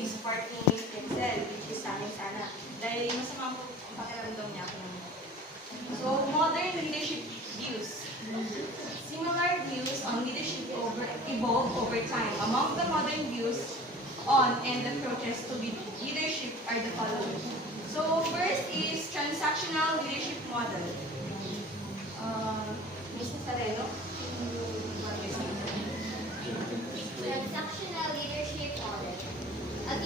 is partly in Excel, which is sa akin sana. Dahil masama po ang pakiramdam niya ako naman. So, modern leadership views. Similar views on leadership evolve over time. Among the modern views on and approaches to leadership are the following. So, first is transactional leadership model. Mrs. Areno? Transactional leadership model. A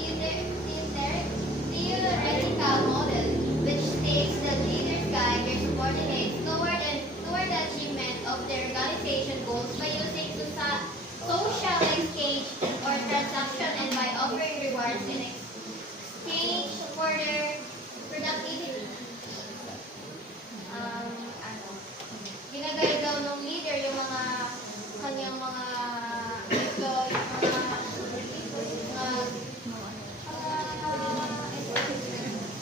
theoretical model which states that leaders guide their subordinates toward the achievement of their organization goals by using social exchange or transaction and by offering rewards in exchange for their productivity. Ginagaya daw ng leader yung mga kanyang mga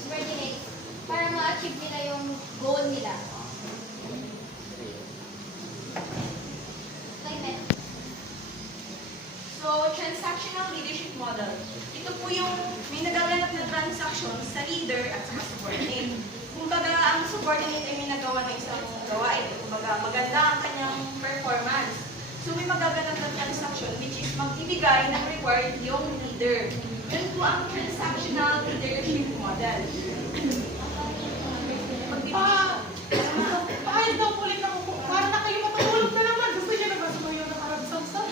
subordinates para ma-achieve nila yung goal nila. So, transactional leadership model. Ito po yung may nagaganap na transaction sa leader at sa subordinate. Kumbaga, ang subordinate ay may nagawa ng isang gawain. Kumbaga, maganda ang kanyang performance. So, may magaganap na transaction which is magbibigay ng reward yung leader. Yun po ang transactional leadership model. Kahit daw ulit ako po. Para na kayo matulog na naman. Gusto niyo na ba sumayaw ng karabsang-sang?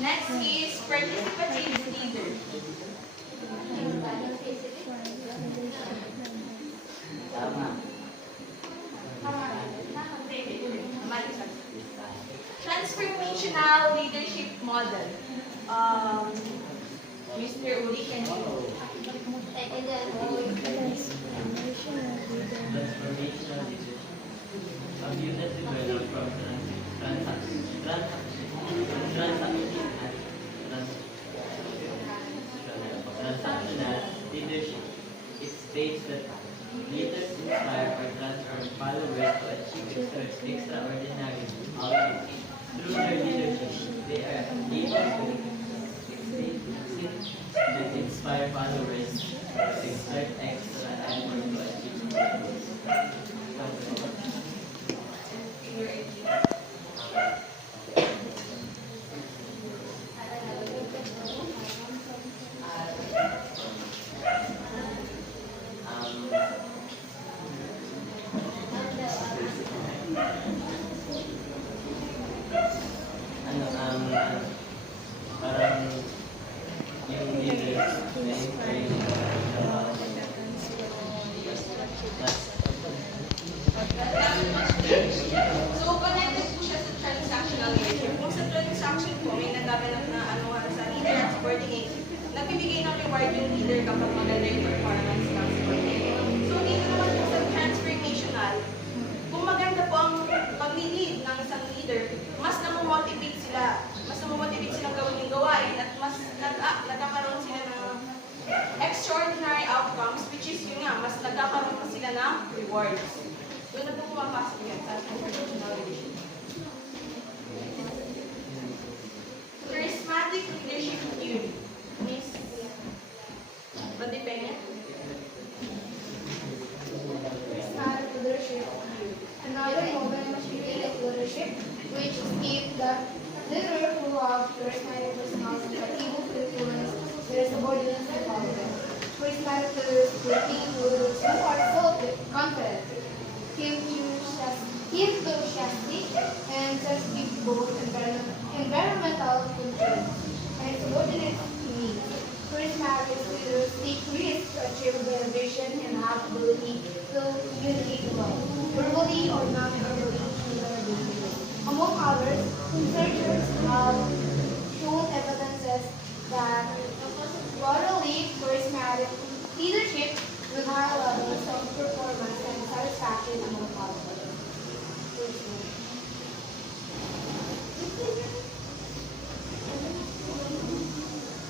Next is participative leader. Transformational leadership model. Mr. Uri, can you? Transformational leadership. A view that develops from transactional leadership. It states that leaders inspire or transform followers to achieve extraordinary outcomes. Through their leadership, they are able to inspire followers to exert extra effort to achieve goals. Parang yung leaders na encourage So, connected po siya sa transactional leadership. Kung sa transaction po, may nagaganap na sa leader at subordinate, nagbibigay ng reward yung leader kapag maganda yung performance ng subordinate. So, dito naman po sa transformational, kung maganda po ang pag-lead ng isang leader, mas namomotivate silang gawin yung gawain at mas nagkakaroon sila ng extraordinary outcomes, which is yun nga, mas nagkakaroon pa sila ng rewards. Doon na po pumapasok yan sa transformational leadership. Charismatic leadership theory. Miss Bandipenya? Charismatic leadership. Another modern theory of leadership, which states that leaders who have charismatic personality are able to influence their subordinates and followers. Charismatic leaders will be leaders who are self-confident, enthusiastic, and sensitive to both environmental concerns and subordinate needs. Charismatic leaders take risks to achieve their vision and have ability to communicate well, verbally or non-verbally in their daily life. Among others, researchers have shown evidences that broadly charismatic leadership with high levels of performance and satisfaction among followers.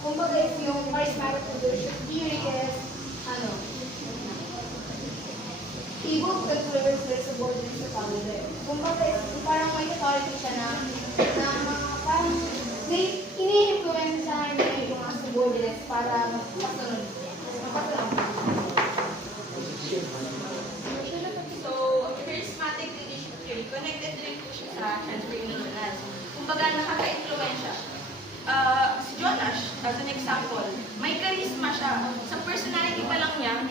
Kumbaga, if yung charismatic leadership theory is, able to influence their subordinates sa follower. Kumbaga, parang may authority siya na parang may process para mapasunod. So, charismatic leadership theory, connected rin po siya sa transformational. Kumbaga, nakaka-influensya. Si Jonash, as an example, may charisma siya. Sa personality pa lang niya,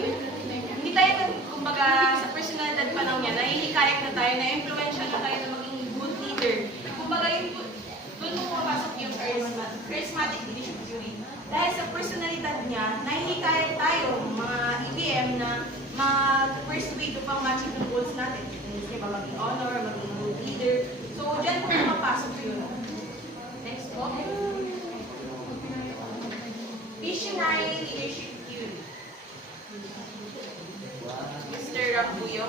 hindi tayo, kumbaga, sa personalidad pa lang niya, nahihikayat na tayo, na-influensya na tayo na maging good leader. Kumbaga, doon mo pumapasok yung charismatic leadership theory. Dahil sa personalidad niya, nahihikayat tayo, mga EBM, na mag-persuade upang matching yung goals natin. Di ba, maging honor, maging good leader. So, dyan po pumapasok yun. Next po. Visionary leadership theory. Mr. Rabuyo.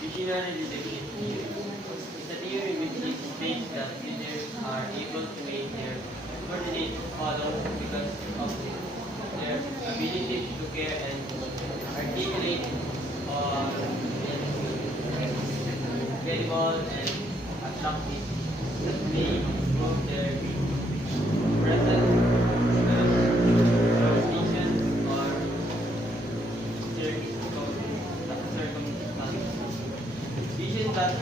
Visionary leadership theory is a theory which states that leaders are able to make their subordinates follow because of their ability to care and articulate or credible and attractive that may improve their present position or circumstances. Vision that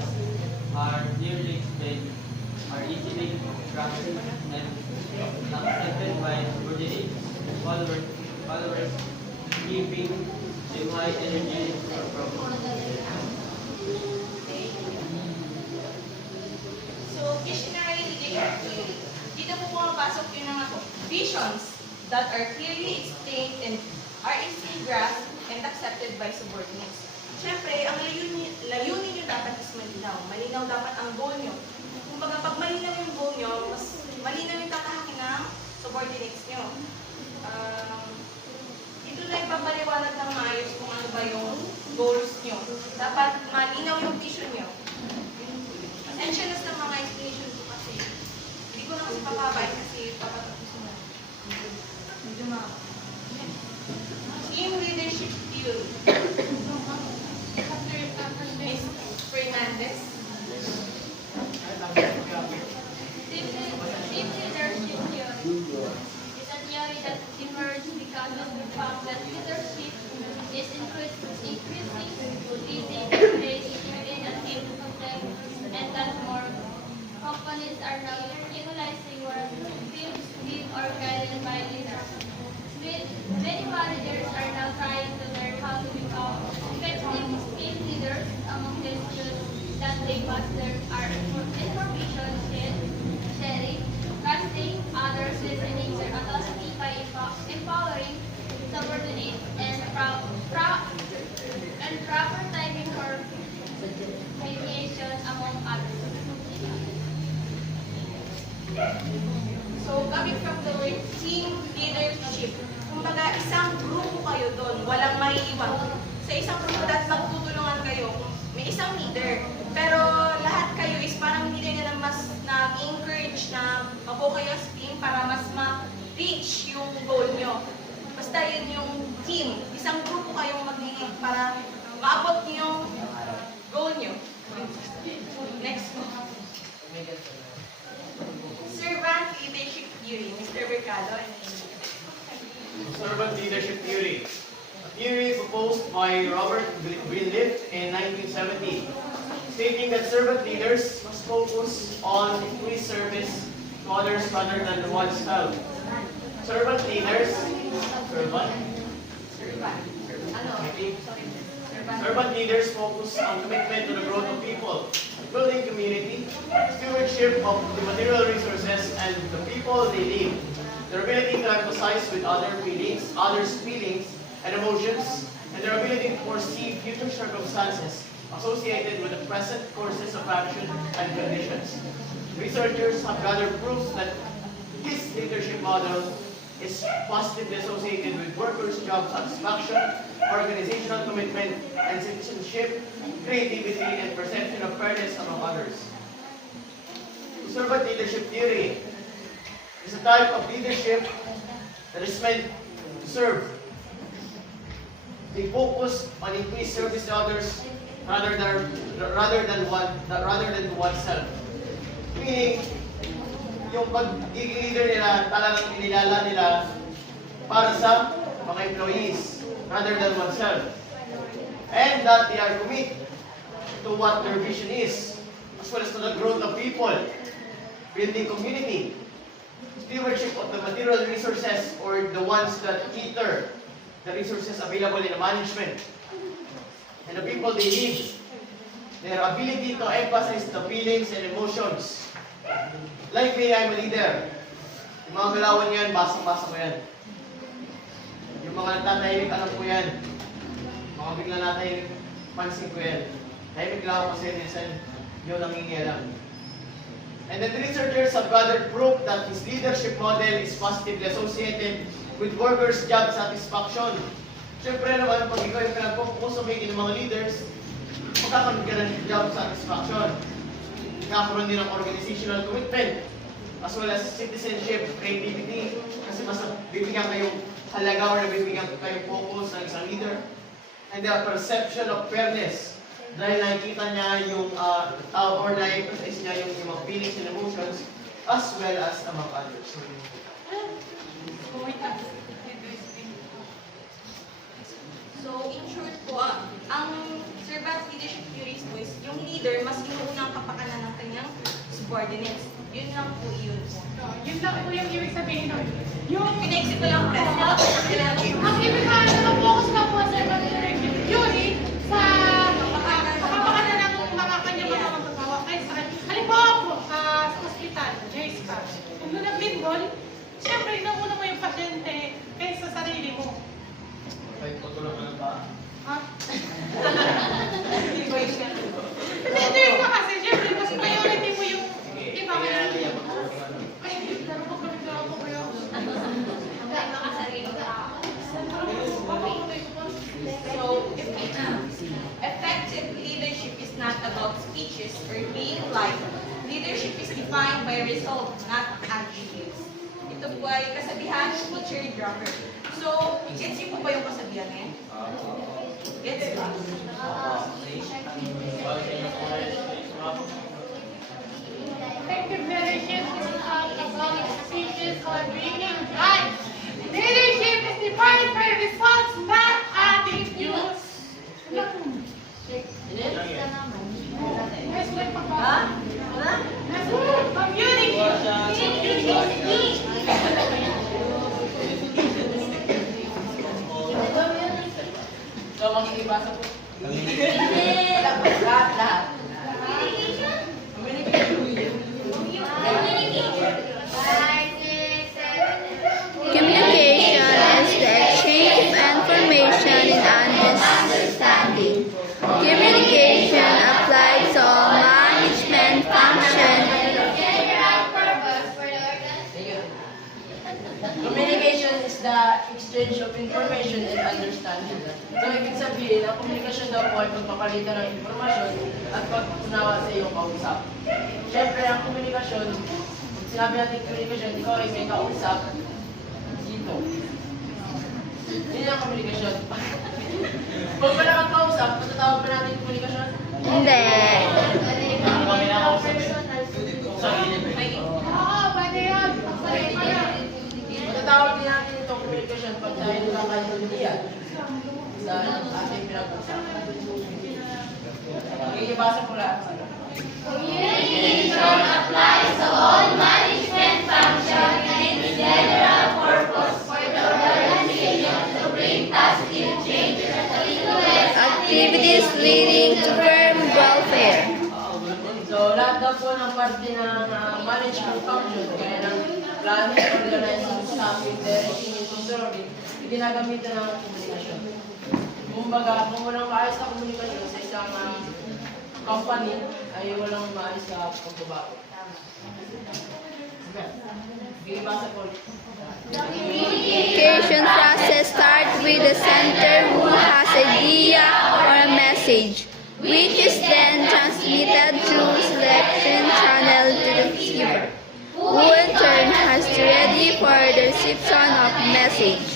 are clearly explained are easily grasped and accepted by subordinates, followers, keeping them high energy from So, visionary leadership theory. Dito po pumapasok yung mga visions that are clearly explained and are easily grasped and accepted by subordinates. Siyempre, ang layunin nyo dapat is malinaw. Malinaw dapat ang goal nyo. Kumbaga, pag malinaw yung goal nyo, mas malinaw yung tatahakin ng subordinates nyo. Dito na ipapaliwanag ng maayos kung ano ba yung goals nyo. Dapat malinaw yung vision nyo. Pasensya na sa mga explanation ko kasi hindi ko na kasi papabain kasi papatapusin na. Medyo Team leadership theory. Miss Fernandez. Team leadership theory is a theory that emerged because of the fact that leadership is increasing leading ways within a team context, and that more companies are now utilizing where teams lead or guided by leaders. Many managers are now trying to learn how to become effective team leaders. Among the skills that they master are information sharing, trusting others, listening their authority by empowering subordinates, and proper timing for mediation, among others. So, coming from the word team leadership, kumbaga isang grupo kayo doon, walang maiiwan. Sa isang grupo dapat magtutulungan kayo. May isang leader, pero lahat kayo is parang hindi nyo na mas na-encourage na mabuo kayo as team para mas ma-reach yung goal nyo. Basta yun yung team. Isang grupo kayong magiging para maabot nyo yung goal nyo. Next po. Servant leadership theory, Mr. Mercado. Servant leadership theory. A theory proposed by Robert Greenleaf in 1970, stating that servant leaders must focus on increased service to others rather than oneself. Servant leaders, Servant. servant leaders focus on commitment to the growth of people, building community, stewardship of the material resources and the people they lead, their ability to empathize with others' feelings and emotions, and their ability to foresee future circumstances associated with the present courses of action and conditions. Researchers have gathered proofs that this leadership model is positively associated with workers' job satisfaction, organizational commitment, and citizenship, creativity, and perception of fairness among others. Servant leadership theory is a type of leadership that is meant to serve. They focus on increased service to others rather than to oneself. Meaning, yung pagiging leader nila talagang inilala nila para sa mga employees rather than oneself. And that they are committed to what their vision is, as well as to the growth of people, building community, stewardship of the material resources or the ones that cater the resources available in the management, and the people they lead, their ability to emphasize the feelings and emotions. Like me, I'm a leader. Yung mga galawan yan, basang-basa ko yan. Yung mga natatahimik, alam ko yan. Mga bigla natahimik, pansin ko yan. Tahimik lang ako kasi minsan yun ang nangingialam. And the researchers have gathered proof that his leadership model is positively associated with workers' job satisfaction. Siyempre naman, pag ikaw yung pinag-focus ng mga leaders, magkakaroon ka ng job satisfaction. Magkakaroon din ng organizational commitment, as well as citizenship, creativity, kasi mas bibigyan kayong halaga or nabibigyan kayong focus ng isang leader. And the perception of fairness, dahil nakikita niya yung tao or na-emphasize niya yung mga feelings and emotions, as well as among others. So, in short po, ang servant leadership theories po is yung leader mas inuuna ang kapakanan ng kanyang subordinates. Yun lang po yun. Yun lang po yung ibig sabihin nun. Yung Pinaisip ko lang press. ang ibig focus lang po sa theory sa kapakanan ng mga kanyang mga magagawa. Halimbawa po, sa hospital, JSPA, kung doon nag-lindol, siyempre inauna mo yung pasyente kaysa sa sarili mo. Kahit pagkulong ka ng paa. Ha? Hindi ka kasi, siyempre, mas priority mo yung iba. Ay, narupag kami na ako kayo. So, effective leadership is not about speeches or being liked. Leadership is defined by results, not attributes. Ito po ay kasabihan ni Teacher Drucker. So, gets niyo po ba yung kasabihan eh? Gets ba? Effective leadership is not about speeches or being right. Leadership is defined by results, not attitudes. Yes, may pagkakita. Community. So, makikibasa po. Communication is the exchange of information and understanding. Communication applies to all management functions. Communication is the exchange of information and understanding. So, ibig sabihin, ang komunikasyon daw po ay pagpapalitan ng informasyon at pagpunawa sa iyong kausap. Siyempre, ang komunikasyon, kung sinabi natin komunikasyon, ikaw ay may kausap dito. Yun ang komunikasyon. Pag wala kang kausap, matatawag pa natin komunikasyon? Hindi. Ano ba kinakausap eh? Sarili mo. Oo, pwede yun. Matatawag din natin itong komunikasyon pag tayo nakakaintindihan sa ating pinag-usapan. Ikibasa ko lahat. Communication applies to all management functions and its general purpose for the organization to bring positive changes to influence activities leading to firm welfare. So, lahat daw po ng parte ng management function, kaya ng planning, organizing, staffing, directing, and controlling, ginagamitan ng komunikasyon. Kumbaga, kung walang maayos na komunikasyon sa isang company, ay walang maayos na pagbabago. Bibasa po. Communication process starts with the sender who has idea or a message, which is then transmitted through selection channel to the receiver, who in turn has to ready for the reception of message.